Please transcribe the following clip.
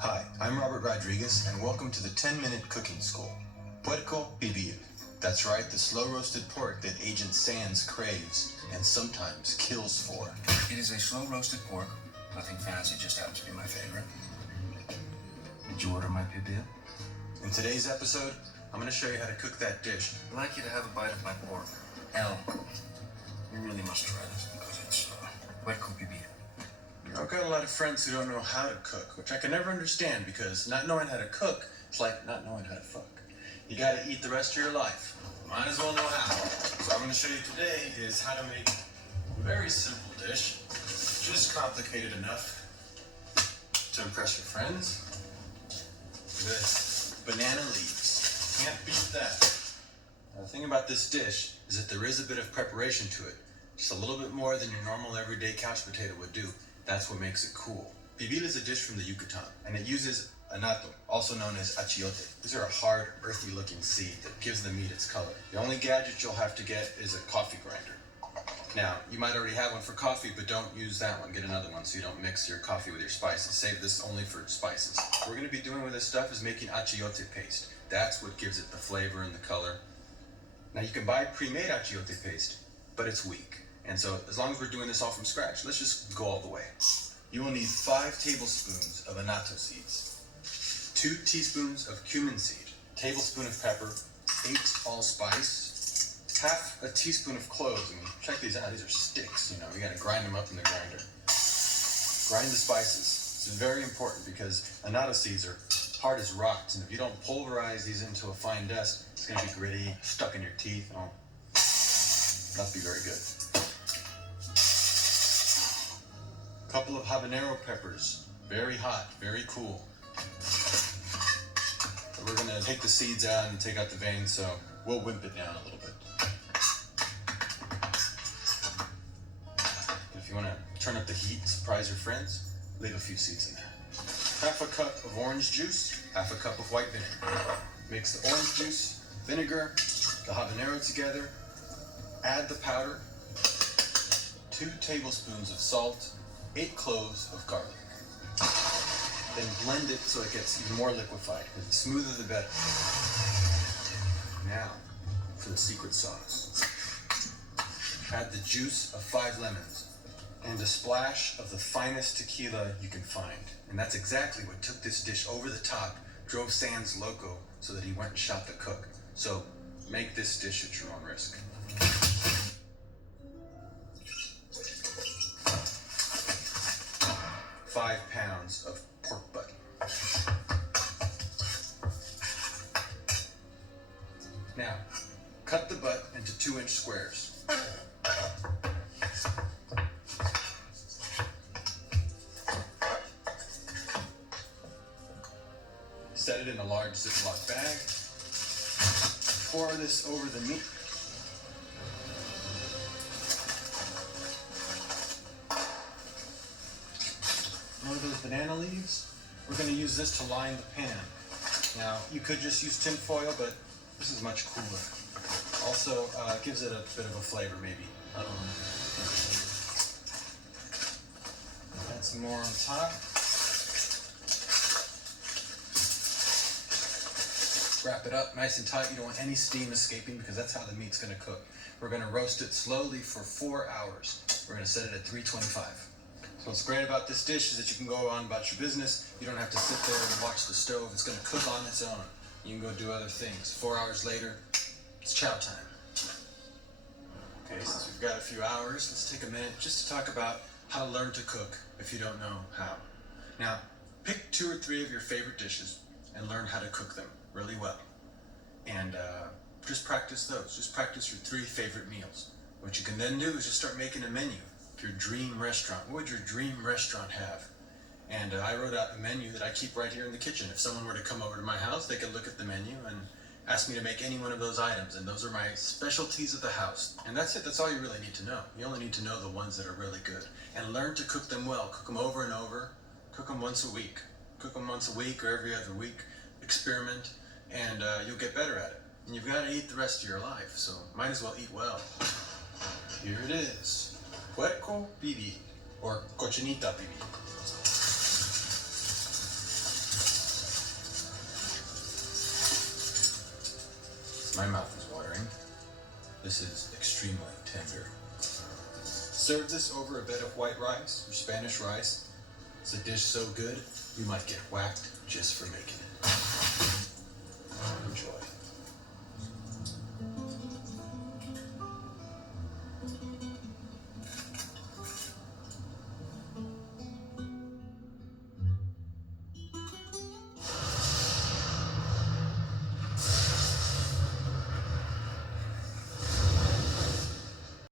Hi, I'm Robert Rodriguez, and welcome to the 10-Minute Cooking School. Puerco, pibil. That's right, the slow-roasted pork that Agent Sands craves and sometimes kills for. It is a slow-roasted pork. Nothing fancy, just happens to be my favorite. Did you order my pibil? In today's episode, I'm going to show you how to cook that dish. I'd like you to have a bite of my pork. L. You really must try this because it's puerco pibil. I've got a lot of friends who don't know how to cook, which I can never understand because not knowing how to cook is like not knowing how to fuck. You gotta eat the rest of your life. Might as well know how. So I'm gonna show you today is how to make a very simple dish, just complicated enough to impress your friends. This banana leaves. Can't beat that. Now, the thing about this dish is that there is a bit of preparation to it. Just a little bit more than your normal everyday couch potato would do. That's what makes it cool. Pibil is a dish from the Yucatan, and it uses anato, also known as achiote. These are a hard, earthy-looking seed that gives the meat its color. The only gadget you'll have to get is a coffee grinder. Now, you might already have one for coffee, but don't use that one. Get another one so you don't mix your coffee with your spices. Save this only for spices. What we're going to be doing with this stuff is making achiote paste. That's what gives it the flavor and the color. Now, you can buy pre-made achiote paste, but it's weak. And so, as long as we're doing this all from scratch, let's just go all the way. You will need 5 tablespoons of anato seeds, 2 teaspoons of cumin seed, a tablespoon of pepper, 8 allspice, half a teaspoon of cloves. I mean, check these out. These are sticks, you know. We got to grind them up in the grinder. Grind the spices. This is very important because anato seeds are hard as rocks, and if you don't pulverize these into a fine dust, it's going to be gritty, stuck in your teeth, and all. Not be very good. Couple of habanero peppers, very hot, very cool. But we're gonna take the seeds out and take out the veins, so we'll wimp it down a little bit. If you wanna turn up the heat and surprise your friends, leave a few seeds in there. Half a cup of orange juice, half a cup of white vinegar. Mix the orange juice, vinegar, the habanero together, add the powder, 2 tablespoons of salt, 8 cloves of garlic. Then blend it so it gets even more liquefied, because the smoother the better. Now, for the secret sauce. Add the juice of 5 lemons and a splash of the finest tequila you can find. And that's exactly what took this dish over the top, drove Sands loco so that he went and shot the cook. So make this dish at your own risk. 5 pounds of pork butt. Now, cut the butt into 2-inch squares. Set it in a large Ziploc bag. Pour this over the meat. One of those banana leaves, we're going to use this to line the pan. Now, you could just use tin foil, but this is much cooler. Also, gives it a bit of a flavor, maybe. Add some more on top. Wrap it up nice and tight. You don't want any steam escaping because that's how the meat's going to cook. We're going to roast it slowly for 4 hours. We're going to set it at 325. So what's great about this dish is that you can go on about your business. You don't have to sit there and watch the stove. It's going to cook on its own. You can go do other things. 4 hours later, it's chow time. Okay, since we've got a few hours, let's take a minute just to talk about how to learn to cook if you don't know how. Now, pick 2 or 3 of your favorite dishes and learn how to cook them really well. And just practice those. Just practice your 3 favorite meals. What you can then do is just start making a menu. Your dream restaurant. What would your dream restaurant have? And I wrote out a menu that I keep right here in the kitchen. If someone were to come over to my house, they could look at the menu and ask me to make any one of those items. And those are my specialties of the house. And that's it. That's all you really need to know. You only need to know the ones that are really good. And learn to cook them well. Cook them over and over. Cook them once a week. Cook them once a week or every other week. Experiment, and you'll get better at it. And you've got to eat the rest of your life, so might as well eat well. Here it is. Puerco pibil, or cochinita pibil. My mouth is watering. This is extremely tender. Serve this over a bed of white rice or Spanish rice. It's a dish so good, you might get whacked just for making it.